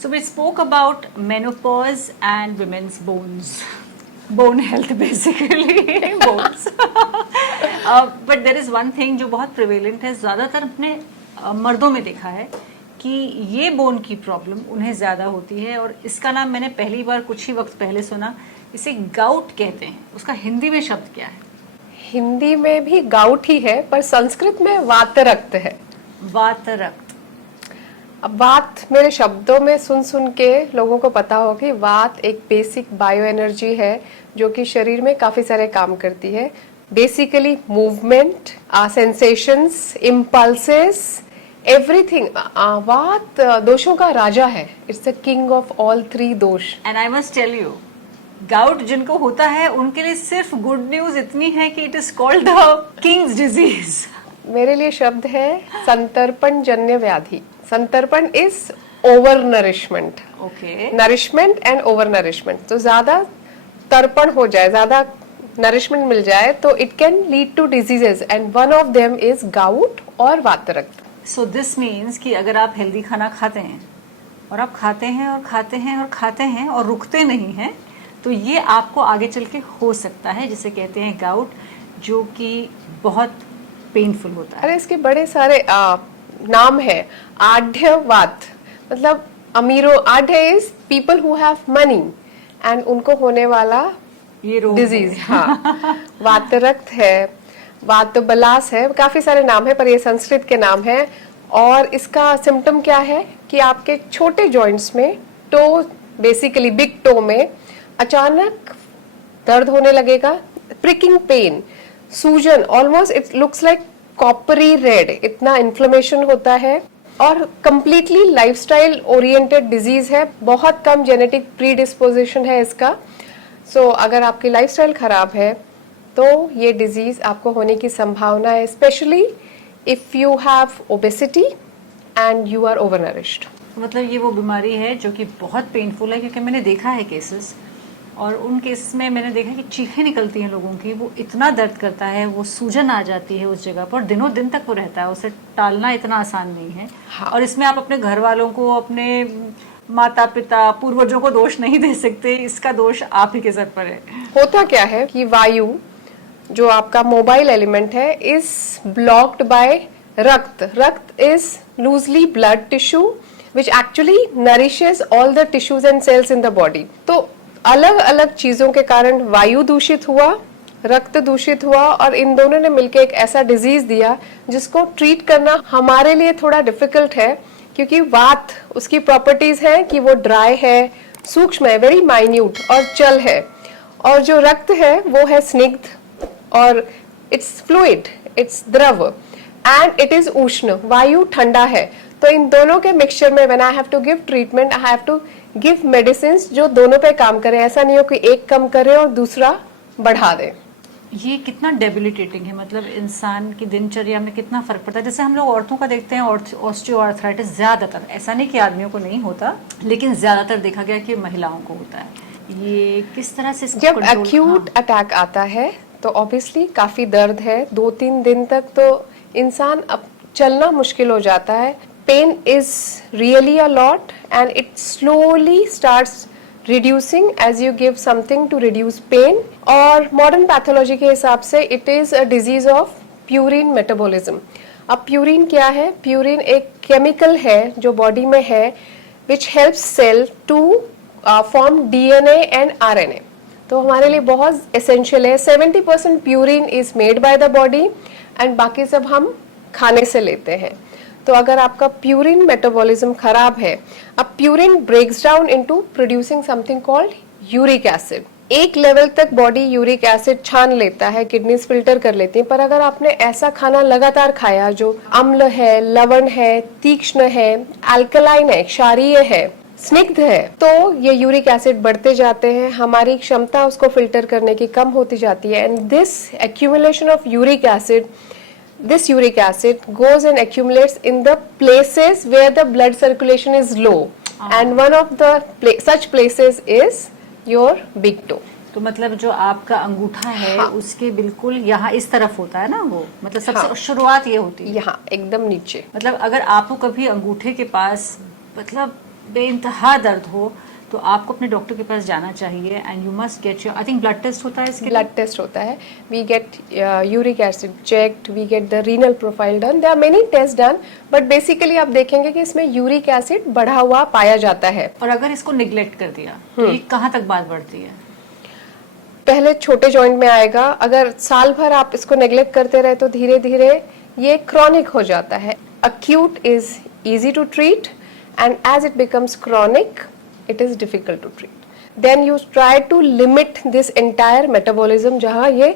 So we spoke about menopause and women's bones. Bone health basically, bones. But there is one thing जो बहुत prevalent है, ज़्यादातर अपने मर्दों में देखा है कि ये बोन की प्रॉब्लम उन्हें ज़्यादा होती है और इसका नाम मैंने पहली बार कुछ ही वक्त पहले सुना. इसे गाउट कहते हैं. उसका हिंदी में शब्द क्या है? हिंदी में भी गाउट ही है, पर संस्कृत में वातरक्त है. वातरक्त. अब वात मेरे शब्दों में सुन सुन के लोगों को पता हो कि वात एक बेसिक बायो एनर्जी है जो कि शरीर में काफी सारे काम करती है. Basically movement, sensations, impulses, everything. वात दोषों का राजा है. It's the king of all 3 dosha. And I must tell you, gout जिनको होता है उनके लिए सिर्फ गुड न्यूज इतनी है कि it is called the king's disease. मेरे लिए शब्द है संतर्पण जन्य व्याधि. संतर्पण is over nourishment. Okay. Nourishment and over nourishment. तो ज्यादा तर्पण हो जाए, ज्यादा नरिशमेंट मिल जाए तो it can lead to diseases and one of them is gout और वातरक्त. सो दिस मीन्स कि अगर आप हेल्दी खाना खाते हैं और आप खाते हैं और खाते हैं और खाते हैं और रुकते नहीं हैं तो ये आपको आगे चल के हो सकता है, जिसे कहते हैं गाउट, जो कि बहुत पेनफुल होता है. अरे इसके बड़े सारे नाम है. आढ़्यवात मतलब अमीरों. आढ़्य is people who have money and उनको होने वाला ये रोग डिजीज. हाँ. वातरक्त है, वातबलास है, काफी सारे नाम है पर ये संस्कृत के नाम है. और इसका सिम्टम क्या है कि आपके छोटे जॉइंट्स में, टो बेसिकली बिग टो में अचानक दर्द होने लगेगा. प्रिकिंग पेन, सूजन, almost it looks like coppery red. इतना इन्फ्लेमेशन होता है और कंप्लीटली लाइफस्टाइल ओरिएंटेड डिजीज है. बहुत कम जेनेटिक प्रीडिस्पोजिशन है इसका. सो अगर आपकी लाइफस्टाइल खराब है तो ये डिजीज आपको होने की संभावना है, specially if you have obesity and you are overnourished. मतलब ये वो बीमारी है जो कि बहुत पेनफुल है, क्योंकि मैंने देखा है केसेस, और उन केसेस में मैंने देखा कि चीखें निकलती हैं लोगों की. वो इतना दर्द करता है, वो सूजन आ जाती है उस जगह पर, दिनों दिन तक वो रहता है. उसे टालना इतना आसान नहीं है. हाँ. और इसमें आप अपने घर वालों को, अपने माता पिता, पूर्वजों को दोष नहीं दे सकते. इसका दोष आप ही के सर पर है. होता क्या है कि वायु जो आपका मोबाइल एलिमेंट है is blocked by rakta. Rakta is loosely blood tissue which actually nourishes all the tissues and cells in the body. तो अलग अलग चीजों के कारण वायु दूषित हुआ, रक्त दूषित हुआ, और इन दोनों ने मिलकर एक ऐसा डिजीज दिया जिसको ट्रीट करना हमारे लिए थोड़ा डिफिकल्ट है, क्योंकि वात उसकी प्रॉपर्टीज है कि वो ड्राई है, सूक्ष्म है, वेरी माइन्यूट और चल है. और जो रक्त है वो है स्निग्ध और इट्स फ्लूइड, इट्स द्रव, एंड इट इज उष्ण. वायु ठंडा है. तो इन दोनों के मिक्सचर में when I have to give treatment, I have to give medicine जो दोनों पे काम करें. ऐसा नहीं हो कि एक कम करे और दूसरा बढ़ा दे. ये कितना डेबिलिटेटिंग है. मतलब इंसान की दिनचर्या में कितना फर्क पड़ता है. जैसे हम लोग औरतों का देखते हैं, ऑस्टियोआर्थराइटिस ज्यादातर, ऐसा नहीं कि आदमियों को नहीं होता, लेकिन ज्यादातर देखा गया कि महिलाओं को होता है. ये किस तरह से इसको जब control- एक्यूट अटैक आता है तो ऑब्वियसली काफी दर्द है. 2-3 दिन तक तो इंसान अब चलना मुश्किल हो जाता है. Pain is really a lot and it slowly starts reducing as you give something to reduce pain. और मॉडर्न पैथोलॉजी के हिसाब से it is a disease of purine metabolism. अब प्यूरिन क्या है? प्यूरिन एक केमिकल है जो बॉडी में है which helps cell to form DNA and RNA. तो हमारे लिए बहुत एसेंशियल है. 70% purine is made by the body and बाकी सब हम खाने से लेते हैं. तो अगर आपका प्यूरिन मेटाबॉलिज्म खराब है, अब purine breaks down into producing something called uric acid. एक लेवल तक बॉडी यूरिक एसिड छान लेता है, किडनीज फिल्टर कर लेती हैं. पर अगर आपने ऐसा खाना लगातार खाया जो अम्ल है, लवण है, तीक्ष्ण है, अल्कलाइन है, क्षारीय है, स्निग्ध है, तो ये यूरिक एसिड बढ़ते जाते हैं. हमारी क्षमता उसको फिल्टर करने की कम होती जाती है. And this accumulation of uric acid, this uric acid goes and accumulates in the places where the blood circulation is low. And one of the such places is your big toe. तो मतलब जो आपका अंगूठा है, हाँ. उसके बिल्कुल यहाँ इस तरफ होता है ना वो, मतलब सबसे हाँ. शुरुआत ये होती है यहाँ एकदम नीचे. मतलब अगर आपको कभी अंगूठे के पास मतलब बेइंतहा दर्द हो तो आपको अपने डॉक्टर के पास जाना चाहिए and you must get your, I think blood test होता है इसके लिए? ब्लड टेस्ट होता है, we get uric acid checked, we get the renal profile done, there are many test done, but basically आप देखेंगे कि इसमें यूरिक एसिड बढ़ा हुआ पाया जाता है। और अगर इसको निग्लेक्ट कर दिया तो ये कहाँ तक बात बढ़ती है? पहले छोटे जॉइंट में आएगा, अगर साल भर आप इसको नेग्लेक्ट करते रहे तो धीरे धीरे ये क्रॉनिक हो जाता है। acute is easy to treat and as it becomes chronic it is difficult to treat. Then you try to limit this entire metabolism जहाँ ये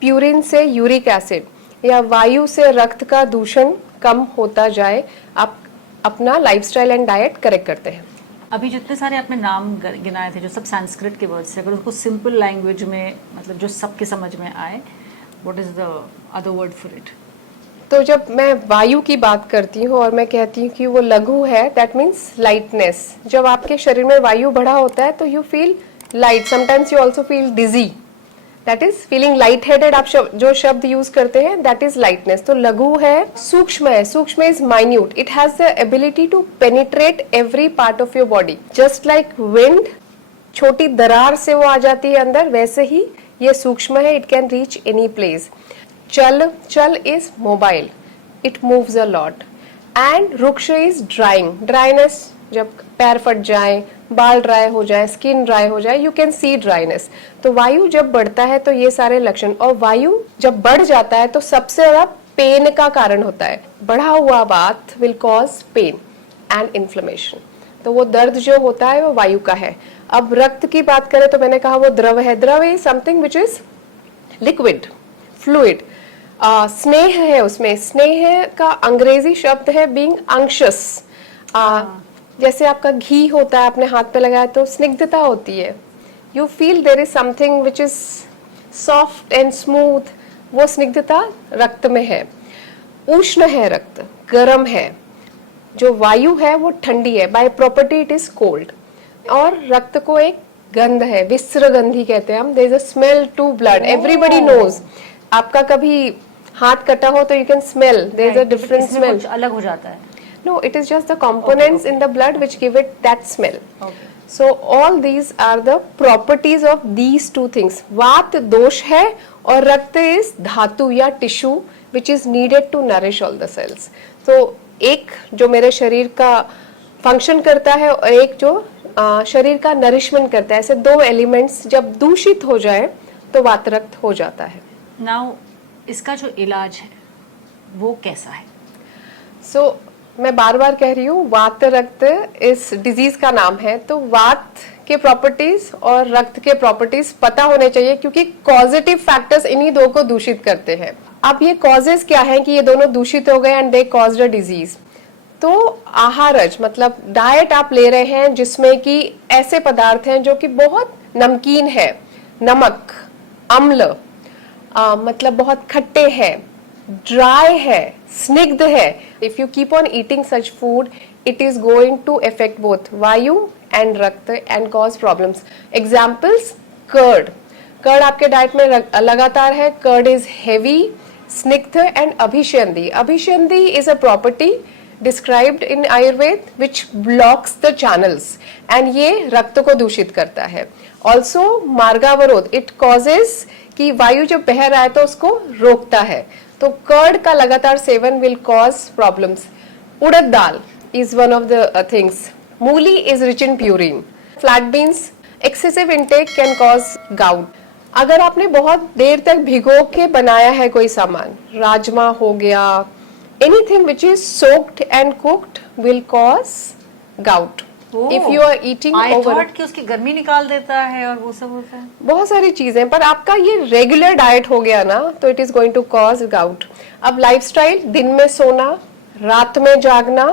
प्यूरिन से यूरिक एसिड या वायु से रक्त का दूषण कम होता जाए, आप अपना लाइफस्टाइल एंड डाइट करेक्ट करते हैं। अभी जितने सारे आपने नाम गिनाए थे जो सब संस्कृत के वर्ड से, अगर उसको सिंपल लैंग्वेज में मतलब जो सबके समझ में आए, what is the other word for it? तो जब मैं वायु की बात करती हूँ और मैं कहती हूँ कि वो लघु है, दैट मीन्स लाइटनेस। जब आपके शरीर में वायु बढ़ा होता है तो you feel light, sometimes you also feel dizzy, that is feeling light headed. आप जो शब्द यूज करते हैं दैट इज लाइटनेस। तो लघु है, सूक्ष्म है, sukshma is minute, it has the ability to penetrate every part of your body, just like wind छोटी दरार से वो आ जाती है अंदर, वैसे ही ये सूक्ष्म है, it can reach any place. चल is mobile, it moves a lot. And रुक्ष इज ड्राइंग, ड्राइनेस, जब पैर फट जाए, बाल ड्राई हो जाए, स्किन ड्राई हो जाए, यू कैन सी ड्राइनेस। तो वायु जब बढ़ता है तो ये सारे लक्षण, और वायु जब बढ़ जाता है तो सबसे ज्यादा पेन का कारण होता है। बढ़ा हुआ vata will cause pain and inflammation. तो वो दर्द जो होता है वो वायु का है। अब रक्त की बात करें तो मैंने कहा वो द्रव है। द्रव is something which is liquid, fluid. स्नेह है, उसमें स्नेह का अंग्रेजी शब्द है बीइंग अंक्शस। जैसे आपका घी होता है, आपने हाथ पे लगाया तो स्निग्धता होती है, you feel there is something which is soft and smooth, वो स्निग्धता रक्त में है। उष्ण है रक्त, गर्म है। जो वायु है वो ठंडी है, by property it is cold. और रक्त को एक गंध है, विस्र गंधी कहते हैं हम, there is a smell to blood, everybody knows. आपका कभी हाथ कटा हो तो you can smell, there is a different smell, अलग हो जाता है। No, it is just the components in the blood which give it that smell. Okay. So all these are the properties of these two things. वात दोष है और रक्त is धातु या tissue which is needed to nourish all the cells. So एक जो मेरे शरीर का फंक्शन करता है और एक जो शरीर का नरिशमेंट करता है, ऐसे दो एलिमेंट्स जब दूषित हो जाए तो वात रक्त हो जाता है। Now इसका जो इलाज है वो कैसा है? So मैं बार बार कह रही हूँ, वात रक्त इस डिजीज का नाम है। तो वात के प्रॉपर्टीज और रक्त के प्रॉपर्टीज पता होने चाहिए, क्योंकि कॉजेटिव फैक्टर्स इन्हीं दो को दूषित करते हैं। अब ये कॉजेज क्या है कि ये दोनों दूषित हो गए and they caused a disease. तो आहारज मतलब डाइट आप ले रहे हैं जिसमें कि ऐसे पदार्थ हैं जो कि बहुत नमकीन है, नमक, अम्ल, मतलब बहुत खट्टे हैं, ड्राई है, स्निग्ध है। If you keep on eating such food it is going to affect both vayu and rakta and cause problems. Examples, curd. Curd आपके डाइट में लगातार है। Curd is heavy, snigdha and abhishendi. Abhishendi is a property described in Ayurveda which blocks the channels and ये रक्त को दूषित करता है। ऑल्सो मार्गावरोध, इट कॉजेज कि वायु जब बह रहा है तो उसको रोकता है। तो कर्ड का लगातार सेवन will cause problems. Urad dal is one of the things. Mooli is rich in purine. Flat beans, excessive intake can cause gout. अगर आपने बहुत देर तक भिगो के बनाया है कोई सामान, राजमा हो गया, anything which is soaked and cooked will cause gout. If you are eating over, कि उसकी गर्मी निकाल देता है और वो सब होता है, बहुत सारी चीजें, पर आपका ये रेगुलर डाइट हो गया ना तो it is going to cause gout. अब लाइफस्टाइल, दिन में सोना, रात में जागना।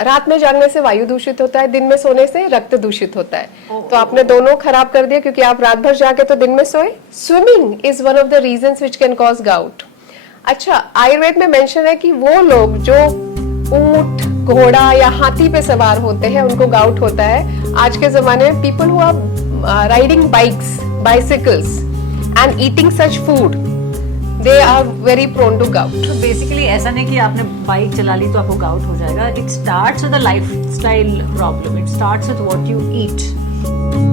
रात में जागने से वायु दूषित होता है, दिन में सोने से रक्त दूषित होता है। तो आपने दोनों खराब कर दिया, क्योंकि आप रात भर जाके तो दिन में सोए। Swimming is one of the reasons which can cause gout. अच्छा, आयुर्वेद में मेंशन है कि वो लोग जो ऊंट, घोड़ा या हाथी पे सवार होते हैं उनको गाउट होता है। आज के जमाने में people who are riding bikes, bicycles and eating such food, they are very prone to gout. तो बेसिकली ऐसा नहीं कि आपने बाइक चला ली तो आपको गाउट हो जाएगा. It starts with a lifestyle problem. It starts with what you eat.